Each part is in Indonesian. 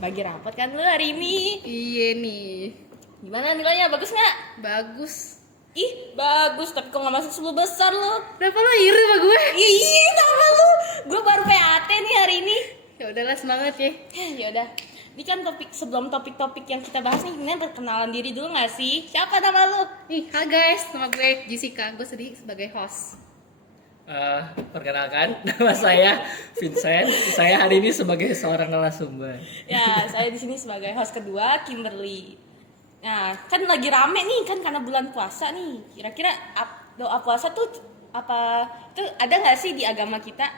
Bagi rapot kan lu hari ini. Iya nih. Gimana nilainya? Bagus nggak? Bagus. Ih, bagus. Tapi kok nggak masuk 10 besar lu? Kenapa lo iri sama gue? Ih, kenapa lu? Gue baru PAT nih hari ini. Ya udahlah, semangat ya. Ya udah. Ini kan sebelum topik-topik yang kita bahas nih, ini perkenalan diri dulu nggak sih? Siapa nama lu? Nih, hai guys, nama gue Jessica. Gue sedih sebagai host. Perkenalkan, nama saya Vincent. Saya hari ini sebagai seorang narasumber. Ya, saya di sini sebagai host kedua, Kimberly. Nah, kan lagi rame nih kan karena bulan puasa nih. Kira-kira doa puasa tuh apa itu ada nggak sih di agama kita?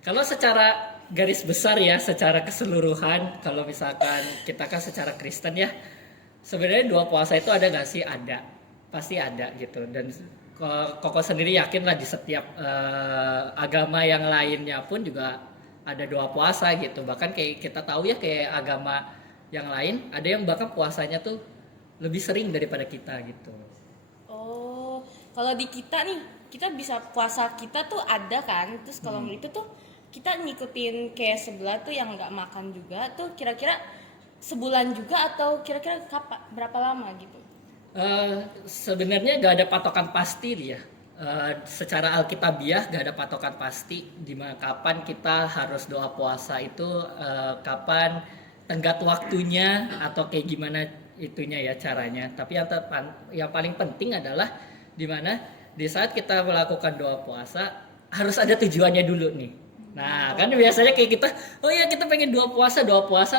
Kalau secara garis besar ya, secara keseluruhan, kalau misalkan kita kan secara Kristen ya, sebenarnya doa puasa itu ada nggak sih? Ada, pasti ada gitu. Dan Koko sendiri yakin lah di setiap agama yang lainnya pun juga ada doa puasa gitu. Bahkan kayak kita tahu ya, kayak agama yang lain ada yang bahkan puasanya tuh lebih sering daripada kita gitu. Oh, kalau di kita nih, kita bisa puasa kita tuh ada kan. Terus kalau itu tuh kita ngikutin kayak sebelah tuh yang nggak makan juga tuh kira-kira sebulan juga atau kira-kira berapa lama gitu? Sebenarnya gak ada patokan pasti dia. Secara alkitabiah gak ada patokan pasti di mana kapan kita harus doa puasa itu, kapan tenggat waktunya atau kayak gimana itunya ya caranya. Tapi yang paling penting adalah di mana di saat kita melakukan doa puasa harus ada tujuannya dulu nih. Nah kan biasanya kayak kita, oh ya kita pengen doa puasa,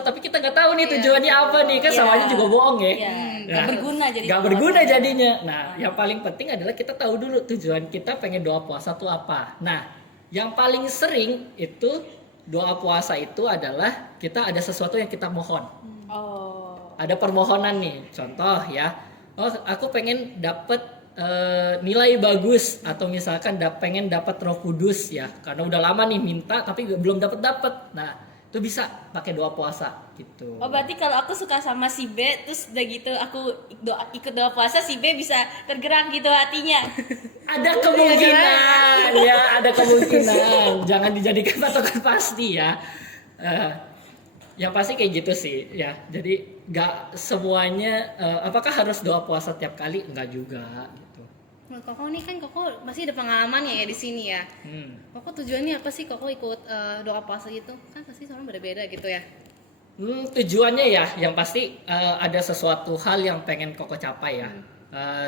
tapi kita nggak tahu nih tujuannya apa nih, kan sama aja juga bohong ya. Nggak berguna jadi. Nggak berguna jadinya. Nah yang paling penting adalah kita tahu dulu tujuan kita pengen doa puasa tuh apa. Nah yang paling sering itu doa puasa itu adalah kita ada sesuatu yang kita mohon. Ada permohonan nih, contoh ya. Oh aku pengen dapet nilai bagus, atau misalkan pengen dapat Roh Kudus ya, karena udah lama nih minta tapi belum dapat. Nah itu bisa pakai doa puasa gitu. Oh berarti kalau aku suka sama si B terus udah gitu aku ikut doa puasa, si B bisa tergerak gitu hatinya. Ada kemungkinan ya, ada kemungkinan. Jangan dijadikan patokan pasti ya. Yang pasti kayak gitu sih ya. Jadi nggak semuanya apakah harus doa puasa tiap kali, enggak juga gitu. Menurut Koko nih kan Koko masih ada pengalamannya ya di sini ya. Koko tujuannya apa sih Koko ikut doa puasa gitu? Kan pasti orang beda-beda gitu ya. Tujuannya ya, yang pasti ada sesuatu hal yang pengen Koko capai ya.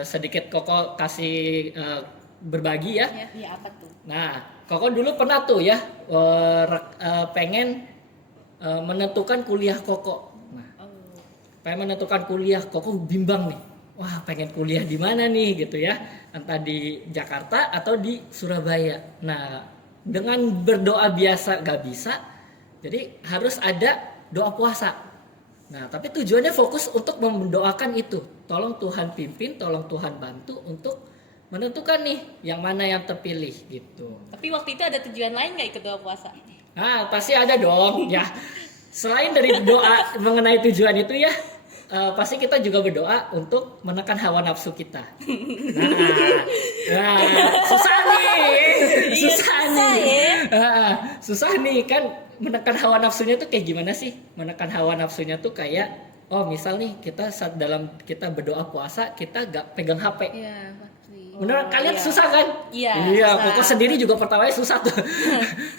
Sedikit Koko kasih berbagi ya. Iya apa tuh? Nah, Koko dulu pernah tuh ya pengen menentukan kuliah Koko. Nah, pengen menentukan kuliah, Koko bimbang nih. Wah, pengen kuliah di mana nih gitu ya? Entah di Jakarta atau di Surabaya. Nah, dengan berdoa biasa gak bisa, jadi harus ada doa puasa. Nah, tapi tujuannya fokus untuk mendoakan itu. Tolong Tuhan pimpin, tolong Tuhan bantu untuk menentukan nih yang mana yang terpilih gitu. Tapi waktu itu ada tujuan lain nggak ikut doa puasa? Nah, pasti ada dong ya. Selain dari doa mengenai tujuan itu ya, pasti kita juga berdoa untuk menekan hawa nafsu kita. Nah, susah nih. Susah nih kan, menekan hawa nafsunya tuh kayak gimana sih? Menekan hawa nafsunya tuh kayak, oh misal nih kita saat dalam kita berdoa puasa kita gak pegang HP. Iya pasti. Menurut kalian susah kan? Iya. Koko sendiri juga pertamanya susah tuh.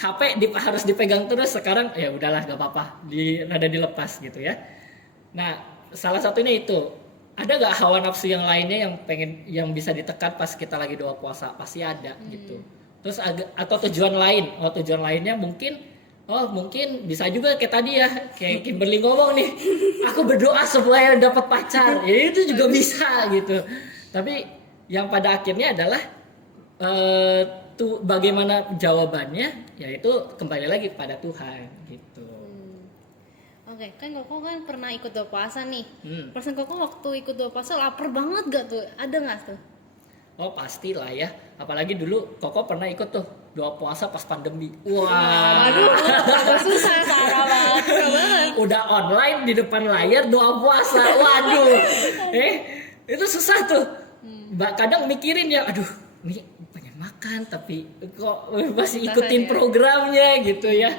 HP harus dipegang terus, sekarang ya udahlah gak apa-apa, rada dilepas gitu ya. Nah, salah satunya itu. Ada gak hawa nafsu yang lainnya yang bisa ditekan pas kita lagi doa puasa? Pasti ada gitu. Terus atau tujuan lain? Oh, tujuan lainnya mungkin bisa juga kayak tadi ya, kayak Kimberly ngomong nih, aku berdoa supaya dapat pacar. Ya itu juga bisa gitu. Tapi yang pada akhirnya adalah bagaimana jawabannya, yaitu kembali lagi pada Tuhan gitu. Oke, kan Koko kan pernah ikut doa puasa nih. Perasaan Koko waktu ikut doa puasa lapar banget gak tuh? Ada gak tuh? Oh pastilah ya, apalagi dulu Koko pernah ikut tuh doa puasa pas pandemi. Wah, Susah, parah banget. udah online di depan layar doa puasa. Waduh, itu susah tuh. Kadang mikirin ya, aduh, ini pengen makan tapi kok masih ikutin programnya gitu ya.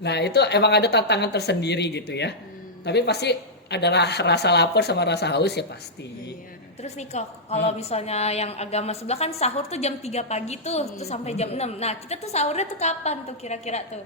Nah itu emang ada tantangan tersendiri gitu ya. Tapi pasti ada rasa lapar sama rasa haus ya pasti. Iya. Terus nih kok, kalau misalnya yang agama sebelah kan sahur tuh jam 3 pagi tuh, tuh sampai jam 6. Nah, kita tuh sahurnya tuh kapan tuh kira-kira tuh?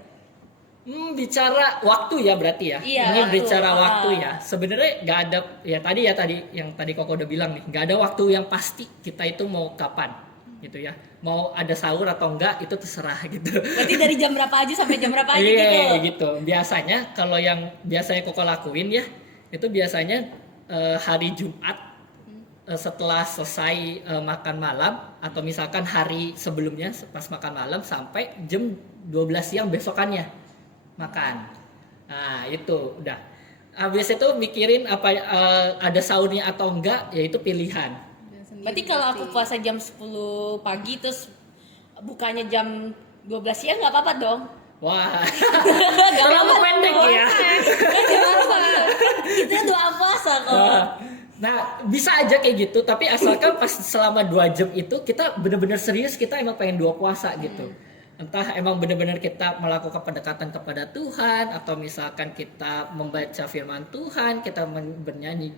Bicara waktu ya berarti ya. Iya, Ini waktu. bicara waktu ya. Sebenarnya nggak ada ya tadi yang tadi Koko udah bilang nih, nggak ada waktu yang pasti kita itu mau kapan gitu ya. Mau ada sahur atau enggak itu terserah gitu. Berarti dari jam berapa aja sampai jam berapa aja Iya gitu? gitu. Biasanya kalau yang biasanya Koko lakuin ya, itu biasanya hari Jumat setelah selesai makan malam atau misalkan hari sebelumnya pas makan malam sampai jam 12 siang besokannya makan. Nah, itu udah. Habis itu mikirin apa ada sahurnya atau enggak, yaitu pilihan. Berarti kalau aku puasa jam 10 pagi terus bukanya jam 12 siang nggak apa-apa dong? Wah, Gak terlalu apa-apa pendek dong. ya. Kita doa puasa kok. Nah, bisa aja kayak gitu, tapi asalkan pas selama 2 jam itu kita benar-benar serius, kita emang pengen doa puasa gitu. Entah emang benar-benar kita melakukan pendekatan kepada Tuhan, atau misalkan kita membaca firman Tuhan, kita bernyanyi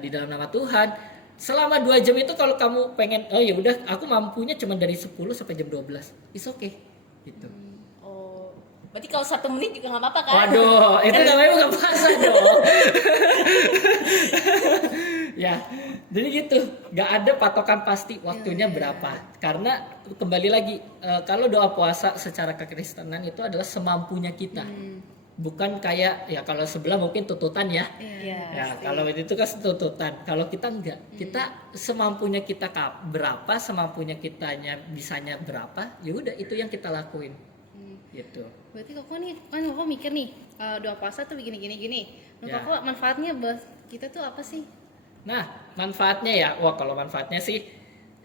di dalam nama Tuhan. Selama 2 jam itu kalau kamu pengen, oh ya udah, aku mampunya cuma dari 10 sampai jam 12, it's okay gitu. Oh, berarti kalau 1 menit juga nggak apa-apa kan? Waduh, itu namanya bukan puasa dong. Ya, jadi gitu. Gak ada patokan pasti waktunya berapa. Karena kembali lagi, kalau doa puasa secara kekristenan itu adalah semampunya kita. Bukan kayak ya kalau sebelah mungkin tuntutan ya. Iya. Ya, kalau itu kan tuntutan. Kalau kita enggak, kita semampunya kita berapa, semampunya kitanya bisanya berapa, ya udah itu yang kita lakuin. Gitu. Berarti Koko nih, kan Koko mikir nih, doa puasa tuh begini. Nah, Ya. Koko manfaatnya buat kita tuh apa sih? Nah, manfaatnya ya, wah kalau manfaatnya sih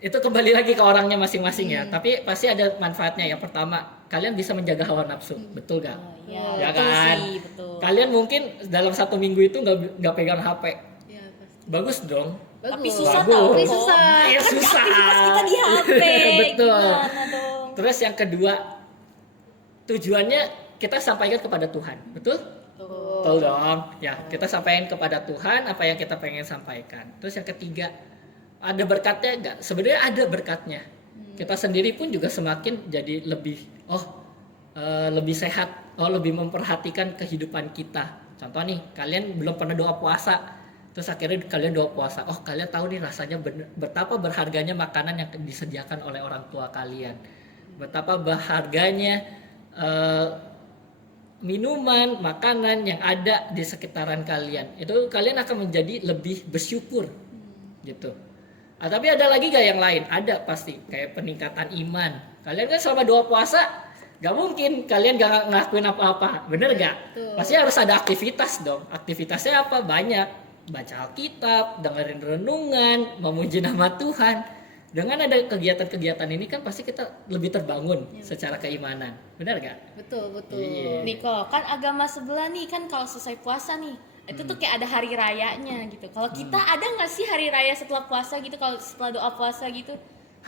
itu kembali lagi ke orangnya masing-masing ya. Tapi pasti ada manfaatnya. Yang pertama, kalian bisa menjaga hawa nafsu, betul gak? Oh, iya, Ya betul kan? sih, betul. Kalian mungkin dalam 1 minggu itu nggak pegang HP, Ya pasti. bagus dong. Bagus. Tapi susah Bagus. tau. Tapi kok. susah. Ya Kan susah. aktivitas kita di HP. Betul. Gimana dong? Terus yang kedua, tujuannya kita sampaikan kepada Tuhan, betul? Tuh. Betul dong. Ya, kita sampaikan kepada Tuhan apa yang kita pengen sampaikan. Terus yang ketiga, ada berkatnya enggak? Sebenarnya ada berkatnya. Kita sendiri pun juga semakin jadi lebih lebih sehat, lebih memperhatikan kehidupan kita. Contoh nih, kalian belum pernah doa puasa, terus akhirnya kalian doa puasa. Oh, kalian tahu nih rasanya betapa berharganya makanan yang disediakan oleh orang tua kalian. Betapa berharganya minuman, makanan yang ada di sekitaran kalian. Itu kalian akan menjadi lebih bersyukur gitu. Tapi ada lagi gak yang lain? Ada pasti, kayak peningkatan iman. Kalian kan selama doa puasa gak mungkin kalian gak ngelakuin apa-apa, bener gak? Betul. Pasti harus ada aktivitas dong. Aktivitasnya apa? Banyak. Baca Alkitab, dengerin renungan, memuji nama Tuhan. Dengan ada kegiatan-kegiatan ini kan pasti kita lebih terbangun secara keimanan, benar gak? Betul. Iya. Niko, kan agama sebelah nih kan kalau selesai puasa nih, itu tuh kayak ada hari rayanya gitu. Kalau kita ada nggak sih hari raya setelah puasa gitu? Kalau setelah doa puasa gitu?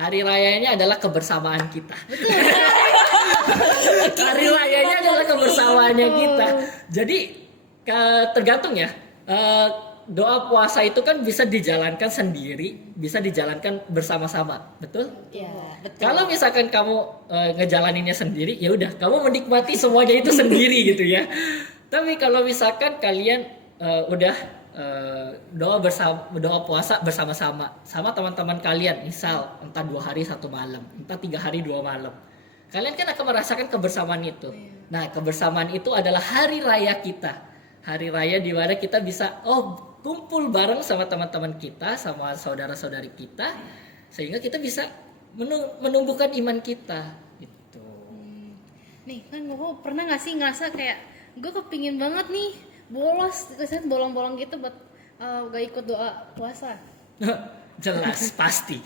Hari rayanya adalah kebersamaan kita. Hari rayanya adalah kebersamaannya kita. Jadi tergantung ya. Doa puasa itu kan bisa dijalankan sendiri, bisa dijalankan bersama-sama, betul? Iya, betul. Kalau misalkan kamu ngejalaninnya sendiri, ya udah, kamu menikmati semuanya itu sendiri gitu ya. Tapi kalau misalkan kalian udah doa puasa bersama-sama sama teman-teman kalian, misal entah 2 hari 1 malam, entah 3 hari 2 malam, kalian kan akan merasakan kebersamaan itu. Nah, kebersamaan itu adalah hari raya kita, hari raya di mana kita bisa kumpul bareng sama teman-teman kita, sama saudara-saudari kita, sehingga kita bisa menumbuhkan iman kita gitu. Nih kan gue pernah nggak sih ngerasa kayak gue kepingin banget nih bolos, misalnya bolong-bolong gitu buat gak ikut doa puasa. Jelas pasti.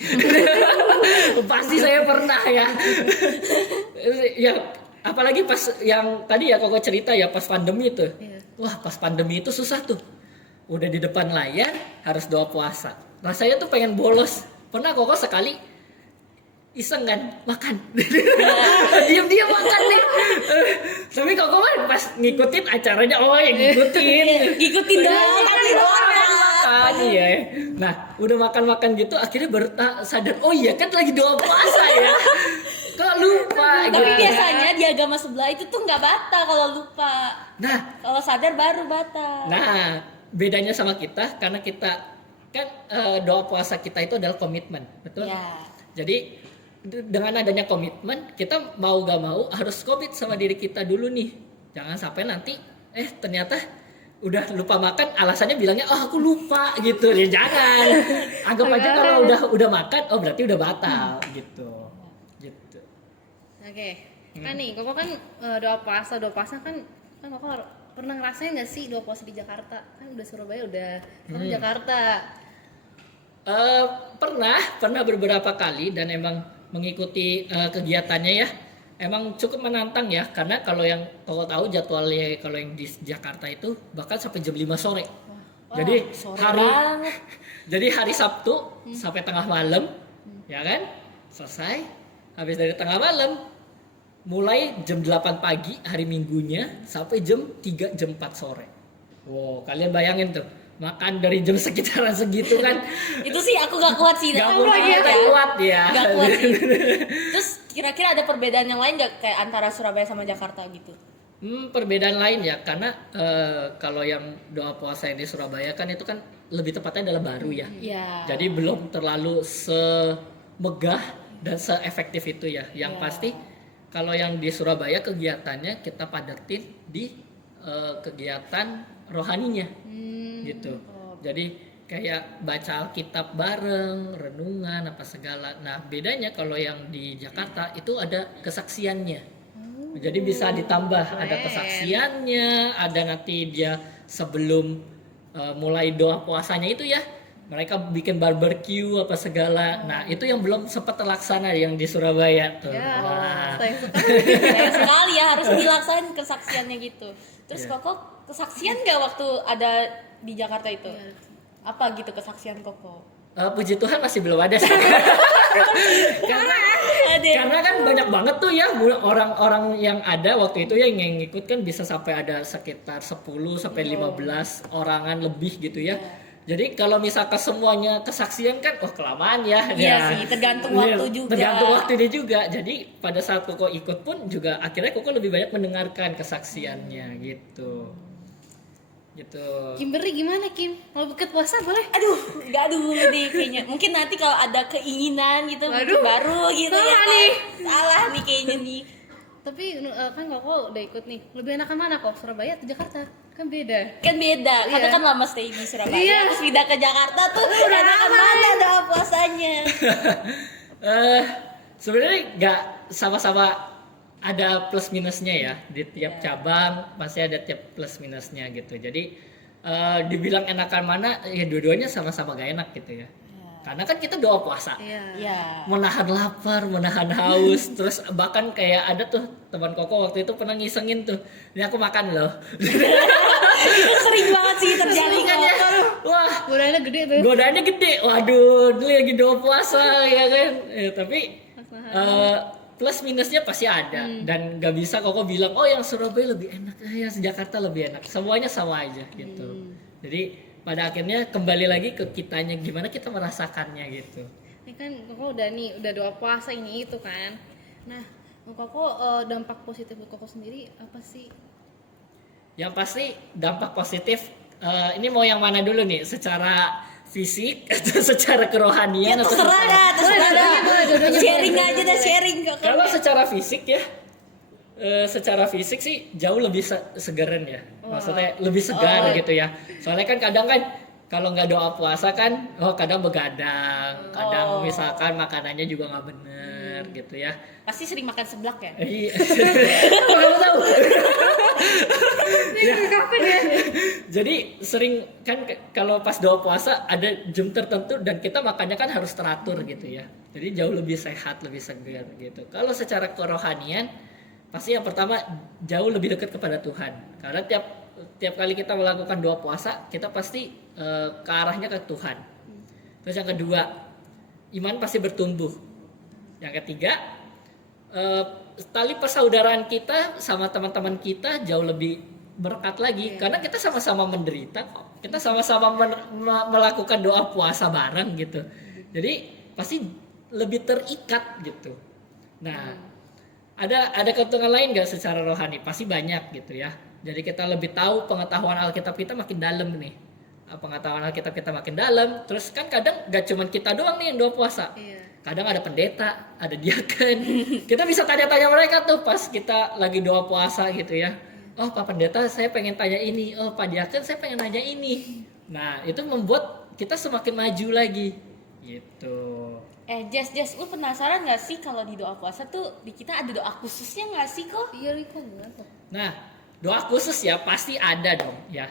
Pasti saya pernah ya. Ya apalagi pas yang tadi ya Koko cerita ya pas pandemi tuh. Iya. Wah, pas pandemi itu susah tuh. Udah di depan layar harus doa puasa. Rasanya tuh pengen bolos. Pernah Koko sekali iseng kan makan. Diam-diam makan nih. Tapi kok kan pas ngikutin acaranya, oh ya ngikutin. Ngikutin dong, tapi Makan iya. Nah, udah makan-makan gitu akhirnya baru sadar, oh iya kan lagi doa puasa ya. Kok lupa Tapi gitu. biasanya di agama sebelah itu tuh nggak batal kalau lupa. Nah, Kalau sadar baru batal. Nah, bedanya sama kita karena kita kan doa puasa kita itu adalah komitmen, betul? Ya. Jadi dengan adanya komitmen, kita mau gak mau harus komit sama diri kita dulu nih. Jangan sampai nanti ternyata udah lupa makan, alasannya bilangnya oh aku lupa gitu. Ya jangan. Anggap aja kalau udah makan, oh berarti udah batal gitu. Gitu. Oke. Kan nih, Koko kan doa puasa kan Koko pernah ngerasain nggak sih doa puasa di Jakarta? Kan udah Surabaya udah, kan Jakarta. Pernah beberapa kali dan emang mengikuti kegiatannya ya, emang cukup menantang ya, karena kalau yang kau tahu jadwalnya kalau yang di Jakarta itu bahkan sampai jam 5 sore. Jadi sore hari banget. jadi hari Sabtu sampai tengah malam, ya kan? Selesai, habis dari tengah malam mulai jam 8 pagi hari Minggunya sampai jam 3 jam 4 sore. Wow, kalian bayangin tuh, makan dari jam sekitaran segitu kan. Itu sih aku gak kuat sih. Gak Gak kuat ya. Gak kuat sih. Terus kira-kira ada perbedaan yang lain gak kayak antara Surabaya sama Jakarta gitu? Perbedaan lain ya, karena kalau yang doa puasa yang di Surabaya kan itu kan lebih tepatnya adalah baru ya. Iya. Jadi belum terlalu semegah dan seefektif itu ya. Yang pasti kalau yang di Surabaya kegiatannya kita padatin di kegiatan rohaninya gitu. Jadi kayak baca Alkitab bareng, renungan apa segala. Nah bedanya kalau yang di Jakarta itu ada kesaksiannya. Jadi bisa ditambah, ada kesaksiannya, ada nanti dia sebelum mulai doa puasanya itu ya, mereka bikin barbecue apa segala. Nah itu yang belum sempat terlaksana yang di Surabaya tuh. Ya, Wah. sayang sekali. Sayang sekali ya, harus dilaksanain kesaksiannya gitu. Terus Iya. Koko kesaksian gak waktu ada di Jakarta itu? Apa gitu kesaksian Koko? Puji Tuhan masih belum ada sih. Karena kan banyak banget tuh ya orang-orang yang ada waktu itu ya yang ngikut kan bisa sampai ada sekitar 10 sampai 15 orangan lebih gitu ya. Jadi kalau misalkan semuanya kesaksian kan kelamaan ya. Iya sih, tergantung waktu juga. Tergantung waktunya juga. Jadi pada saat Koko ikut pun juga akhirnya Koko lebih banyak mendengarkan kesaksiannya gitu. Gitu. Kimberly gimana Kim? Mau buka puasa boleh? Aduh, gak dulu nih kayaknya. Mungkin nanti kalau ada keinginan gitu mungkin baru gitu salah ya kan. nih. Salah nih kayaknya nih. Tapi kan Koko udah ikut nih. Lebih enakan mana kok? Surabaya atau Jakarta? Kan beda. Kan beda, karena Iya. kan lama stay di Surabaya, Iya. terus pindah ke Jakarta tuh enakan mana doa puasanya. Sebenarnya nggak sama-sama ada plus minusnya ya di tiap cabang pasti ada tiap plus minusnya gitu. Jadi dibilang enakan mana ya dua-duanya sama-sama gak enak gitu ya. Karena kan kita doa puasa. Iya. Iya. Menahan lapar, menahan haus, terus bahkan kayak ada tuh teman Koko waktu itu pernah ngisengin tuh, ini aku makan loh. Itu sering banget sih terjadi Kan ya, kok. wah Godaannya gede tuh. godaannya gede, waduh, dia lagi doa puasa ya kan. Tapi plus minusnya pasti ada dan gak bisa Koko bilang oh yang Surabaya lebih enak, yang Jakarta lebih enak, semuanya sama aja gitu. Jadi pada akhirnya kembali lagi ke kitanya gimana kita merasakannya gitu. Ini kan Koko udah doa puasa ini itu kan. Nah, Koko dampak positif buat Koko sendiri apa sih? Yang pasti dampak positif ini mau yang mana dulu nih, secara fisik atau secara kerohanian atau Terserah dah, terserah dah. dua-duanya Sharing aja dah, sharing kok. kalau secara fisik ya secara fisik sih jauh lebih segeran ya, maksudnya lebih segar gitu ya. Soalnya kan kadang kan kalau nggak doa puasa kan kadang begadang, kadang misalkan makanannya juga nggak bener gitu ya. Pasti sering makan seblak ya? Iya. Kok kamu tahu? Ya. Jadi sering kan kalau pas doa puasa ada jam tertentu dan kita makannya kan harus teratur gitu ya. Jadi jauh lebih sehat, lebih segar gitu. Kalau secara kerohanian pasti yang pertama jauh lebih dekat kepada Tuhan. Karena tiap kali kita melakukan doa puasa, kita pasti ke arahnya ke Tuhan. Terus yang kedua, iman pasti bertumbuh. Yang ketiga, tali persaudaraan kita sama teman-teman kita jauh lebih berkat lagi karena kita sama-sama menderita kok. Kita sama-sama melakukan doa puasa bareng gitu. Jadi pasti lebih terikat gitu. Nah, ada keuntungan lain nggak secara rohani? Pasti banyak gitu ya. Jadi kita lebih tahu pengetahuan Alkitab kita makin dalam nih. Pengetahuan Alkitab kita makin dalam. Terus kan kadang gak cuman kita doang nih yang doa puasa. Iya. Kadang ada pendeta, ada diaken. Kita bisa tanya-tanya mereka tuh pas kita lagi doa puasa gitu ya. Oh Pak Pendeta saya pengen tanya ini. Oh Pak Diaken saya pengen nanya ini. Nah itu membuat kita semakin maju lagi gitu. Jess, lu penasaran nggak sih kalau di doa puasa tuh di kita ada doa khususnya nggak sih kok? Iya Riko gimana? Nah doa khusus ya pasti ada dong ya.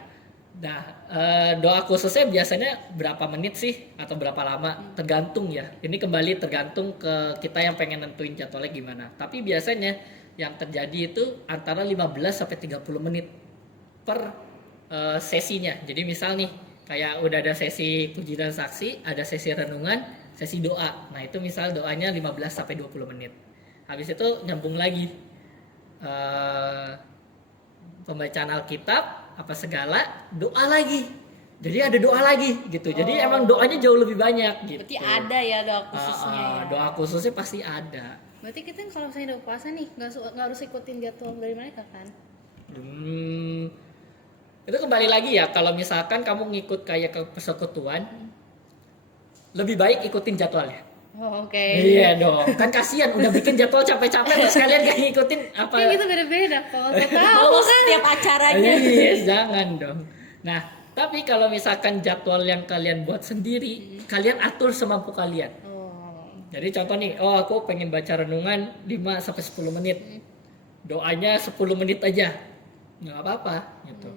Nah doa khususnya biasanya berapa menit sih atau berapa lama tergantung ya. Ini kembali tergantung ke kita yang pengen nentuin jadwalnya gimana. Tapi biasanya yang terjadi itu antara 15 sampai 30 menit per sesinya. Jadi misal nih kayak udah ada sesi puji dan saksi, ada sesi renungan, sesi doa. Nah, itu misal doanya 15 sampai 20 menit. Habis itu nyambung lagi pembacaan Alkitab apa segala, doa lagi. Jadi ada doa lagi gitu. Jadi emang doanya jauh lebih banyak gitu. Berarti ada ya doa khususnya ya. Doa khususnya pasti ada. Berarti kita kalau misalnya udah puasa nih nggak harus ikutin jadwal dari mereka kan? Itu kembali lagi ya kalau misalkan kamu ngikut kayak ke persekutuan, lebih baik ikutin jadwalnya. Oh, oke. Iya dong, kan kasihan udah bikin jadwal capek-capek terus kalian gak ngikutin apa? Kayak gitu beda-beda kok. Tahu Bolos kan? setiap acaranya. Iya, jangan dong. Nah, tapi kalau misalkan jadwal yang kalian buat sendiri, kalian atur semampu kalian. Oh. Jadi contoh nih, oh aku pengen baca renungan 5 sampai 10 menit. Doanya 10 menit aja. Nggak apa-apa gitu.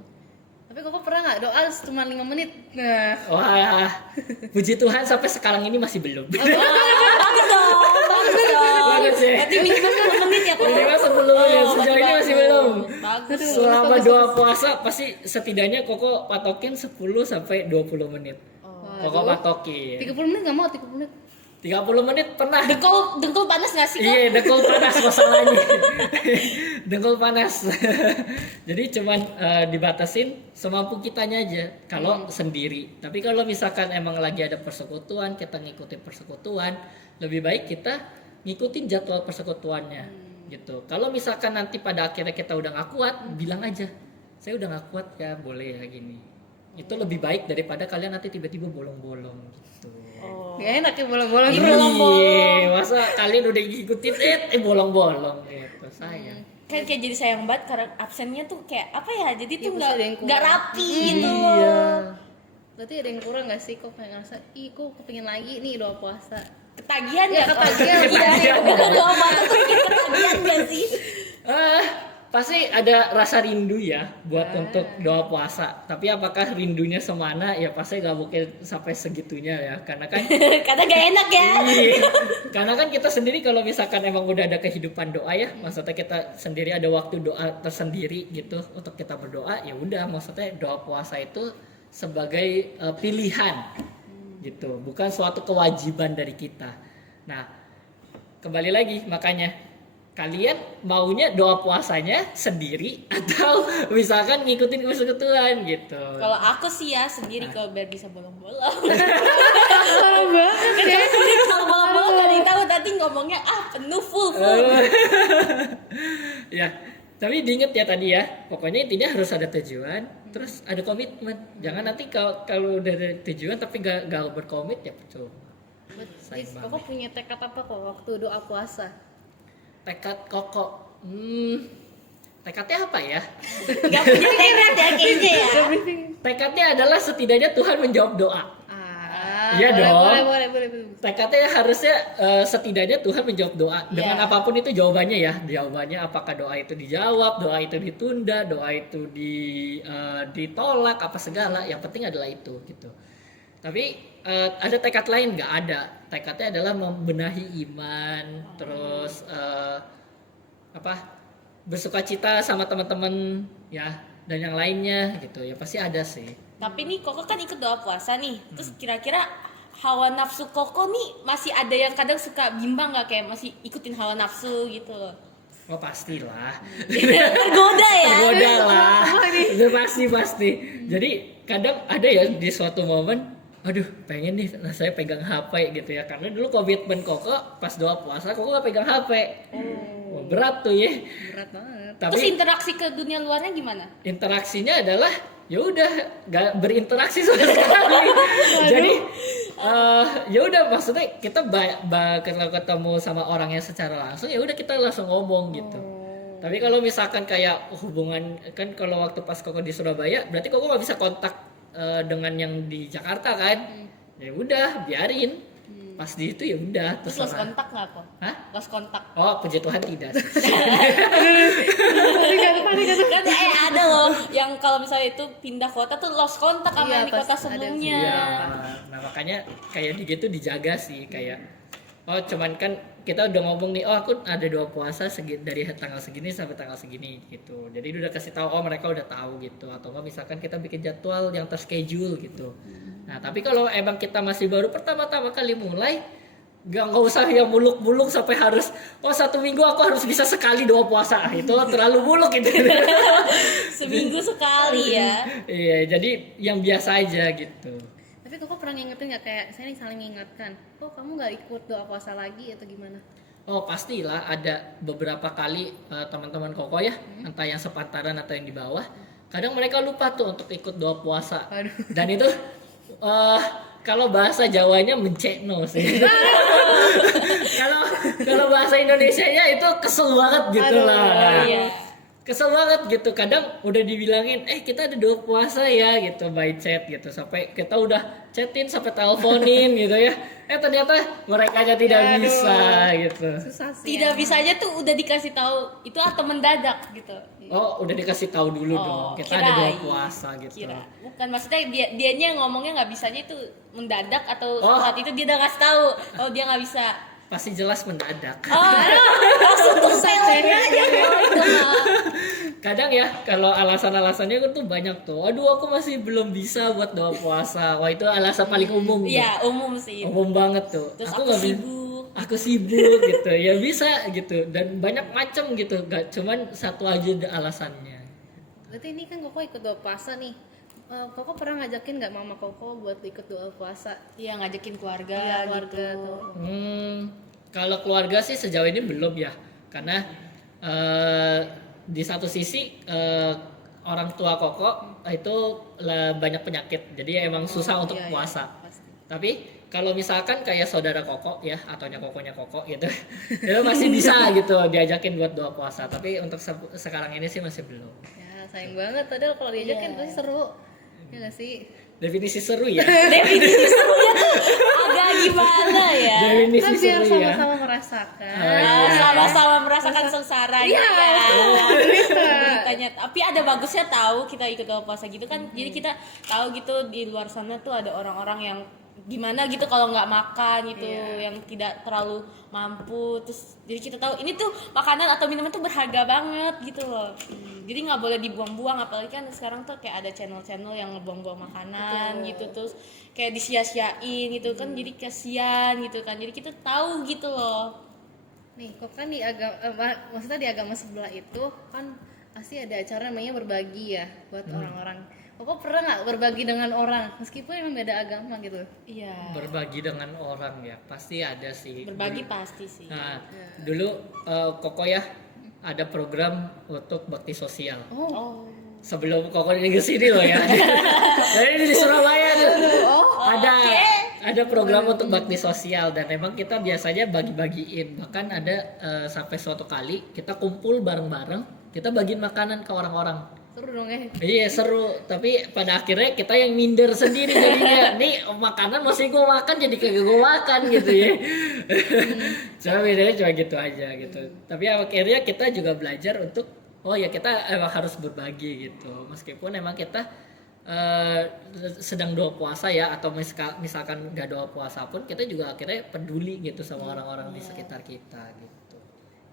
Tapi kok pernah nggak doa cuma 5 menit? Nah. Wah, puji Tuhan sampai sekarang ini masih belum. Bagus dong. Bagus ya. Berarti minimal 10 menit ya kok. Minimal 10 menit, sejauh ini masih belum. Bagus. Selama doa puasa pasti setidaknya Koko patokin 10 sampai 20 menit. Koko patokin. 30 menit nggak mau 30 menit. 30 menit pernah. Dengkul panas nggak sih kok? Iya, dengkul panas masalahnya. Dengkul panas. Jadi cuman dibatasin semampu kitanya aja kalau sendiri. Tapi kalau misalkan emang lagi ada persekutuan, kita ngikutin persekutuan, lebih baik kita ngikutin jadwal persekutuannya gitu. Kalau misalkan nanti pada akhirnya kita udah gak kuat, bilang aja, saya udah gak kuat ya, boleh ya gini. Itu lebih baik daripada kalian nanti tiba-tiba bolong-bolong gitu. Gak enak ya bolong-bolong. Iya, masa kalian udah ngikutin bolong-bolong gitu, sayang. Kan kayak jadi sayang banget karena absennya tuh kayak apa ya? Jadi tuh pasti ada yang kurang. nggak rapi gitu Iya. loh. Berarti ada yang kurang nggak sih? Kok kayak ngerasa, kok kepingin lagi nih doa puasa. Ketagihan Ya, ya? ketagihan. Iya. Doa puasa tuh bikin ketagihan gak sih? Pasti ada rasa rindu ya buat untuk doa puasa. Tapi apakah rindunya semana? Ya pasti gak mungkin sampai segitunya ya. Karena kan Karena gak enak ya. iya. Karena kan kita sendiri kalau misalkan emang udah ada kehidupan doa ya, maksudnya kita sendiri ada waktu doa tersendiri gitu untuk kita berdoa, ya udah maksudnya doa puasa itu sebagai pilihan gitu, bukan suatu kewajiban dari kita. Nah, kembali lagi makanya kalian maunya doa puasanya sendiri atau misalkan ngikutin persekutuan gitu. Kalau aku sih ya sendiri kalau biar bisa bolong-bolong. Parah banget. Kan kalau sendiri kalau bolong-bolong gak ada yang tahu nanti ngomongnya penuh full. Ya, tapi diinget ya tadi ya, pokoknya intinya harus ada tujuan, terus ada komitmen. Jangan nanti kalau udah ada tujuan tapi gak berkomit ya percuma. Sayang Kok punya tekad apa kok waktu doa puasa? Tekad Koko, tekadnya apa ya? Gak punya tekad ya kayaknya ya. Tekadnya adalah setidaknya Tuhan menjawab doa. Iya boleh, dong. Boleh. Tekadnya harusnya setidaknya Tuhan menjawab doa dengan apapun itu jawabannya ya. Jawabannya apakah doa itu dijawab, doa itu ditunda, doa itu ditolak apa segala. Yang penting adalah itu gitu. Tapi ada tekad lain nggak ada. Tekadnya adalah membenahi iman, terus bersukacita sama teman-teman ya dan yang lainnya gitu ya pasti ada sih. Tapi nih Koko kan ikut doa puasa nih. Terus kira-kira hawa nafsu Koko nih masih ada yang kadang suka bimbang nggak, kayak masih ikutin hawa nafsu gitu loh. Oh pastilah. Tergoda ya. Tergoda lah. Itu pasti. Jadi kadang ada ya di suatu momen, aduh pengen nih saya pegang HP gitu ya. Karena dulu komitmen Koko pas doa puasa Koko gak pegang HP. Oh, berat tuh ya. Berat banget. Tapi Terus interaksi ke dunia luarnya gimana? interaksinya adalah ya udah gak berinteraksi sama sekali. Jadi ya udah maksudnya kita kalau ketemu sama orangnya secara langsung ya udah kita langsung ngomong gitu. Tapi kalau misalkan kayak hubungan kan, kalau waktu pas Koko di Surabaya berarti Koko nggak bisa kontak dengan yang di Jakarta kan. Ya udah biarin. Pas di itu ya udah Terus lost terserah. kontak nggak kok? Hah? Lost kontak. Oh puji Tuhan tidak sih. Kan ada loh yang kalau misalnya itu pindah kota tuh lost kontak sama Iya, yang di kota pasti ada sebelumnya. Iya. Nah makanya kayak gitu dijaga sih, kayak oh cuman kan kita udah ngomong nih, oh aku ada 2 puasa dari tanggal segini sampai tanggal segini gitu. Jadi udah kasih tahu, oh mereka udah tahu gitu. Atau enggak misalkan kita bikin jadwal yang terschedule gitu. Nah tapi kalau emang kita masih baru pertama-tama kali mulai, nggak usah yang muluk-muluk sampai harus 1 minggu aku harus bisa sekali 2 puasa. Itu terlalu muluk itu. Seminggu sekali ya. Iya, jadi yang biasa aja gitu. Tapi Koko pernah ngingetin nggak, kayak saya nih saling mengingatkan, kok kamu nggak ikut doa puasa lagi atau gimana? Oh pastilah, ada beberapa kali teman-teman Koko ya, entah yang sepantaran atau yang di bawah, kadang mereka lupa tuh untuk ikut doa puasa. Aduh. Dan itu kalau bahasa Jawanya mencekno sih. Kalau bahasa Indonesianya itu kesel banget gitu lah. Iya. Kesel banget gitu, kadang udah dibilangin kita ada 2 puasa ya gitu by chat gitu, sampai kita udah chatin sampai teleponin gitu ya, ternyata mereka aja tidak Aduh. bisa gitu. Susah sih. Tidak bisanya tuh udah dikasih tahu itu atau mendadak gitu. Oh udah dikasih tahu dulu dong kita ada 2 puasa gitu. Bukan, maksudnya dianya ngomongnya nggak bisanya itu mendadak atau Oh. saat itu dia udah ngasih tahu oh dia nggak bisa. Pasti jelas mendadak. Oh, langsung tuh selenya aja gitu mah. Kadang ya kalau alasan-alasannya tuh banyak tuh, aduh aku masih belum bisa buat doa puasa. Wah itu alasan paling umum tuh. Iya umum sih. Umum banget tuh. Terus Aku aku nggak bisa. sibuk. Aku sibuk gitu ya, bisa gitu, dan banyak macam gitu, gak cuman satu aja alasannya. Berarti ini kan Koko ikut doa puasa nih. Koko pernah ngajakin nggak mama Koko buat ikut doa puasa? Iya ngajakin keluarga, Iya, keluarga gitu. tuh. Kalau keluarga sih sejauh ini belum ya, karena di satu sisi orang tua Koko itu banyak penyakit, jadi emang susah untuk iya, puasa. pasti. Tapi kalau misalkan kayak saudara Koko ya, atau kokonya Koko gitu, itu masih bisa gitu diajakin buat doa puasa. Tapi untuk sekarang ini sih masih belum. Ya sayang banget, padahal kalau diajakin pasti seru. Ya nggak sih? Definisi seru ya. Definisi serunya tuh agak gimana ya? Definisi Kan biar seru ya. sama-sama merasakan. Sama-sama merasakan sengsara Iya, Tanya, tapi ada bagusnya tahu kita ikut doa puasa gitu kan. Jadi kita tahu gitu di luar sana tuh ada orang-orang yang gimana gitu kalau nggak makan gitu, yang tidak terlalu mampu. Terus jadi kita tahu ini tuh makanan atau minuman tuh berharga banget gitu loh. Jadi nggak boleh dibuang-buang, apalagi kan sekarang tuh kayak ada channel-channel yang ngebuang-buang makanan gitu, terus kayak disia-siain gitu kan, jadi kasihan gitu kan. Jadi kita tahu gitu loh. Nih, kok kan di agama, maksudnya di agama sebelah itu kan pasti ada acara namanya berbagi ya buat orang-orang. Kok pernah nggak berbagi dengan orang meskipun emang beda agama gitu? Iya. Berbagi dengan orang ya, pasti ada sih. Berbagi pasti sih. Nah, dulu Koko ya ada program untuk bakti sosial. Oh. Sebelum Koko ini ke sini loh ya. Jadi di Surabaya tuh. Ada program untuk bakti sosial, dan memang kita biasanya bagi-bagiin. Bahkan ada sampai suatu kali kita kumpul bareng-bareng, kita bagiin makanan ke orang-orang. Seru dong ya. Iya seru, tapi pada akhirnya kita yang minder sendiri jadinya. Nih makanan masih gue makan jadi kagak gue makan gitu ya. Cuma bedanya cuma gitu aja gitu. Tapi akhirnya kita juga belajar untuk kita emang harus berbagi gitu. Meskipun emang kita sedang doa puasa ya, atau misalkan nggak doa puasa pun kita juga akhirnya peduli gitu sama orang-orang di sekitar kita gitu.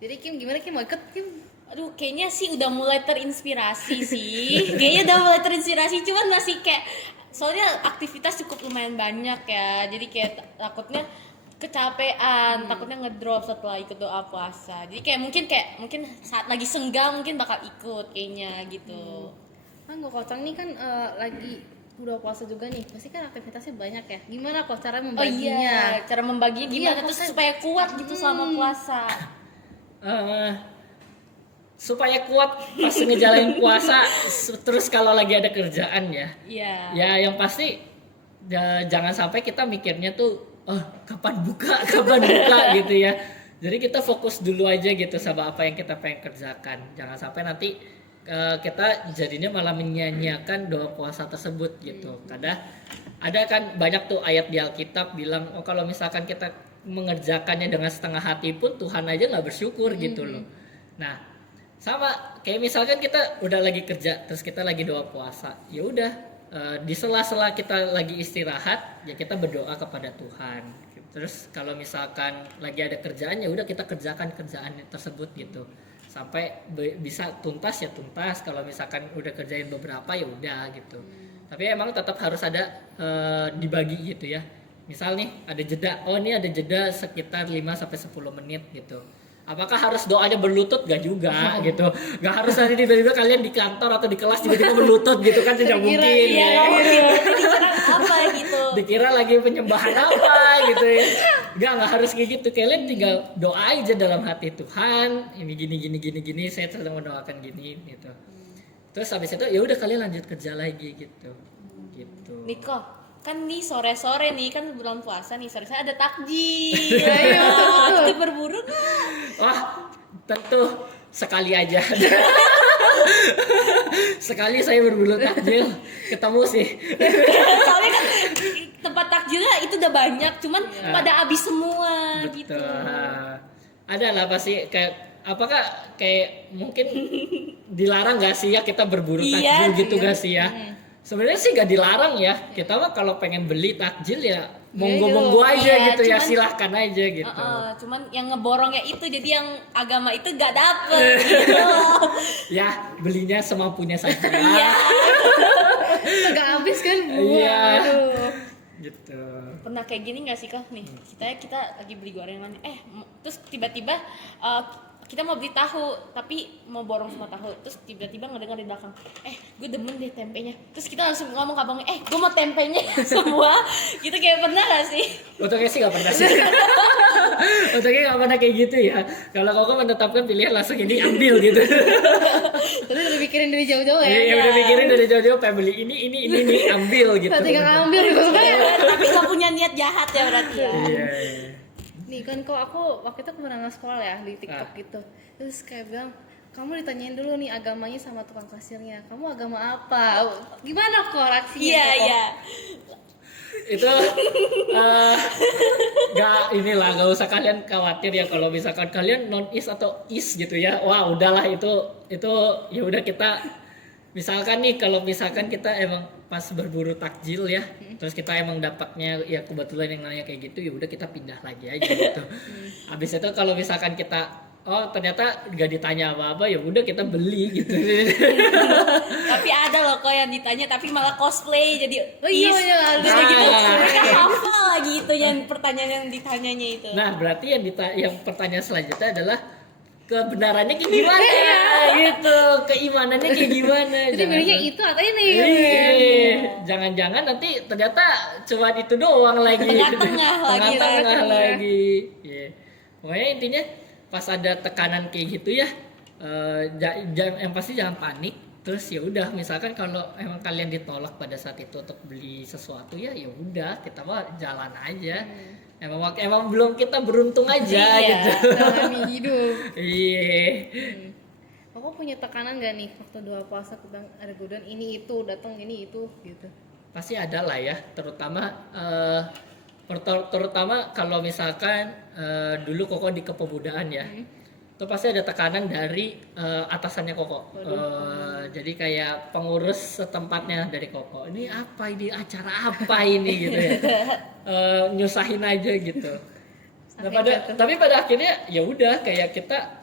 Jadi Kim gimana Kim, mau ikut Kim? Aduh, kayaknya sih udah mulai terinspirasi sih. Kayaknya udah mulai terinspirasi, cuman masih kayak soalnya aktivitas cukup lumayan banyak ya. Jadi kayak takutnya kecapean, takutnya ngedrop setelah ikut doa puasa. Jadi kayak mungkin saat lagi senggang mungkin bakal ikut kayaknya gitu. Kan gue kocang nih kan lagi udah puasa juga nih, pasti kan aktivitasnya banyak ya. Gimana kok cara Oh membaginya? iya, cara membaginya gimana Iya, terus kan- supaya kuat gitu selama puasa. Eh, supaya kuat pas ngejalanin puasa, terus kalau lagi ada kerjaan ya, Iya. ya yang pasti jangan sampai kita mikirnya tuh kapan buka gitu ya. Jadi kita fokus dulu aja gitu sama apa yang kita pengen kerjakan, jangan sampai nanti kita jadinya malah menyia-nyiakan doa puasa tersebut gitu. Kadang ada kan banyak tuh ayat di Alkitab bilang kalau misalkan kita mengerjakannya dengan setengah hati pun Tuhan aja nggak bersyukur gitu loh. Nah, sama kayak misalkan kita udah lagi kerja terus kita lagi doa puasa, ya udah di sela-sela kita lagi istirahat ya kita berdoa kepada Tuhan. Terus kalau misalkan lagi ada kerjaan ya udah kita kerjakan kerjaan tersebut gitu sampai bisa tuntas ya tuntas. Kalau misalkan udah kerjain beberapa ya udah gitu. Tapi emang tetap harus ada dibagi gitu ya. Misal nih ada jeda, ini ada jeda sekitar 5-10 menit gitu. Apakah harus doanya berlutut? Gak juga gitu. Gak harus nanti tiba-tiba kalian di kantor atau di kelas tiba-tiba berlutut gitu kan, tidak mungkin. Iya, Ya. dikira apa gitu. Dikira lagi penyembahan apa gitu ya. Gak harus kayak gitu. Kalian tinggal doa aja dalam hati, Tuhan ini gini saya sedang mendoakan gini gitu. Terus habis itu ya udah kalian lanjut kerja lagi gitu. Niko, kan nih sore-sore nih kan bulan puasa nih, sore-sore ada takjil. Ayo, Kita berburu nggak? Wah, tentu sekali aja. Sekali saya berburu takjil ketemu sih. Soalnya kan tempat takjilnya itu udah banyak, cuman pada habis semua gitu. Ada lah pasti kayak apakah kayak mungkin dilarang gak sih ya kita berburu Iya, takjil gitu iya. gak sih ya? Sebenarnya sih gak dilarang ya. Kita mah kalau pengen beli takjil ya monggo-monggo aja Iya, gitu ya, cuman- silahkan aja gitu. Cuman yang ngeborongnya itu jadi yang agama itu gak dapet gitu loh. Ya belinya semampunya saja. Iya. Nggak habis kan? Iya. Waduh. Gitu. Pernah kayak gini nggak sih kak nih, kita lagi beli gorengan terus tiba-tiba kita mau beli tahu tapi mau borong semua tahu, terus tiba-tiba ngedengar di belakang gue demen deh tempenya, terus kita langsung ngomong ke abangnya gue mau tempenya semua gitu. Kayak pernah nggak sih? Untungnya sih gak pernah sih. Untungnya gak pernah kayak gitu ya. Kalau Koko menetapkan pilihan langsung ini ambil gitu. Tadi udah mikirin dari jauh-jauh ya. Iya, udah mikirin dari jauh-jauh pengen beli ini ambil gitu. Tinggal ngambil gitu kan. Tapi nggak punya niat jahat ya berarti ya. Iya. Nih kan kok aku waktu itu pernah sekolah ya di TikTok gitu. Terus kayak bilang, kamu ditanyain dulu nih agamanya sama tukang kasirnya. Kamu agama apa? Gimana kok reaksinya? Iya kok? iya. Itu gak usah kalian khawatir ya kalau misalkan kalian non is atau is gitu ya. Wah, udahlah itu ya udah kita misalkan nih kalau misalkan kita emang pas berburu takjil ya, terus kita emang dapatnya ya kebetulan yang nanya kayak gitu, ya udah kita pindah lagi aja gitu. Habis itu kalau misalkan kita ternyata gak ditanya apa-apa, ya udah kita beli gitu. Tapi ada loh kok yang ditanya tapi malah cosplay jadi Oh iya, iya, ada gitu gitu. Nah. Mereka hafal lagi itu yang pertanyaan yang ditanyanya itu. Nah, berarti yang pertanyaan selanjutnya adalah kebenarannya kayak gimana gitu, keimanannya kayak gimana. Jadi milihnya itu atau ini? Jangan-jangan nanti ternyata cuma itu doang lagi. Tengah-tengah lagi. Tengah-tengah lagi. Iya. Pokoknya intinya pas ada tekanan kayak gitu ya, yang pasti jangan panik. Terus ya udah, misalkan kalau emang kalian ditolak pada saat itu untuk beli sesuatu ya udah kita mah jalan aja. Emang belum kita beruntung aja Iya. gitu. Jalani hidup. Iya. Aku punya tekanan gak nih waktu doa puasa tentang ada godaan ini itu datang ini itu gitu. Pasti ada lah ya, terutama kalau misalkan dulu Koko di kepemudaan ya, itu pasti ada tekanan dari atasannya Koko. Jadi kayak pengurus setempatnya dari Koko, ini apa ini, acara apa ini gitu ya. Nyusahin aja gitu. Nah, tapi pada akhirnya ya udah kayak kita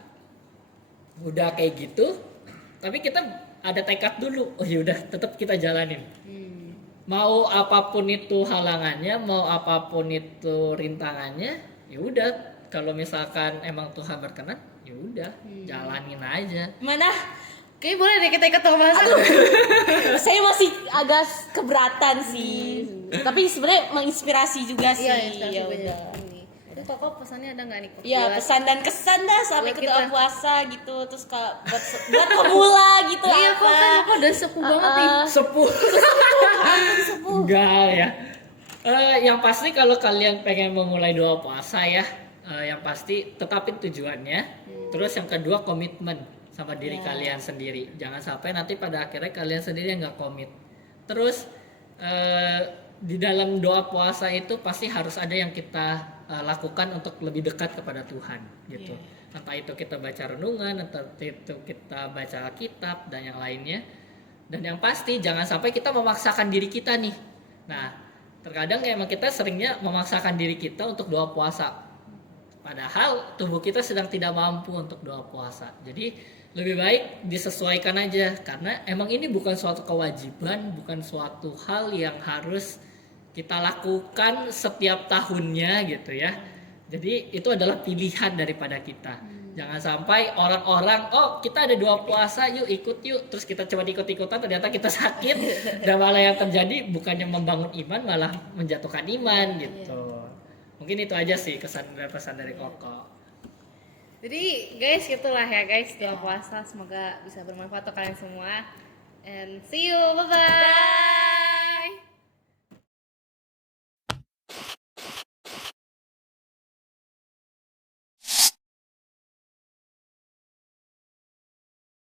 udah kayak gitu, tapi kita ada tekad dulu. Oh yaudah, tetap kita jalanin. Mau apapun itu halangannya, mau apapun itu rintangannya, ya udah. Kalau misalkan emang Tuhan berkenan, ya udah, jalanin aja. Mana? Kayaknya boleh deh kita ikut pembahasan. Saya masih agak keberatan sih. Tapi sebenarnya menginspirasi juga sih. Iya, Ya udah. Itu Koko pesannya ada nggak nih Koko? Ya pesan dan kesan dah sampai Buat ke doa kita. puasa gitu, terus buat pemula gitu Iya Koko apa? kan Koko udah sepuh banget nih. Sepuh. Enggak ya. Yang pasti kalau kalian pengen memulai doa puasa ya, yang pasti tetapin tujuannya. Terus yang kedua komitmen sama diri kalian sendiri. Jangan sampai nanti pada akhirnya kalian sendiri yang nggak komit. Terus di dalam doa puasa itu pasti harus ada yang kita lakukan untuk lebih dekat kepada Tuhan gitu. Entah itu kita baca renungan, entah itu kita baca kitab dan yang lainnya. Dan yang pasti jangan sampai kita memaksakan diri kita nih. Nah, terkadang emang kita seringnya memaksakan diri kita untuk doa puasa. Padahal tubuh kita sedang tidak mampu untuk doa puasa. Jadi lebih baik disesuaikan aja karena emang ini bukan suatu kewajiban, bukan suatu hal yang harus kita lakukan setiap tahunnya gitu ya. Jadi itu adalah pilihan daripada kita. Jangan sampai orang-orang, oh kita ada doa puasa, yuk ikut yuk. Terus kita coba ikut-ikutan, ternyata kita sakit. Dan malah yang terjadi bukannya membangun iman, malah menjatuhkan iman gitu. Mungkin itu aja sih kesan dan pesan dari Koko. Jadi guys gitulah ya guys doa puasa, semoga bisa bermanfaat untuk kalian semua. And see you, bye bye.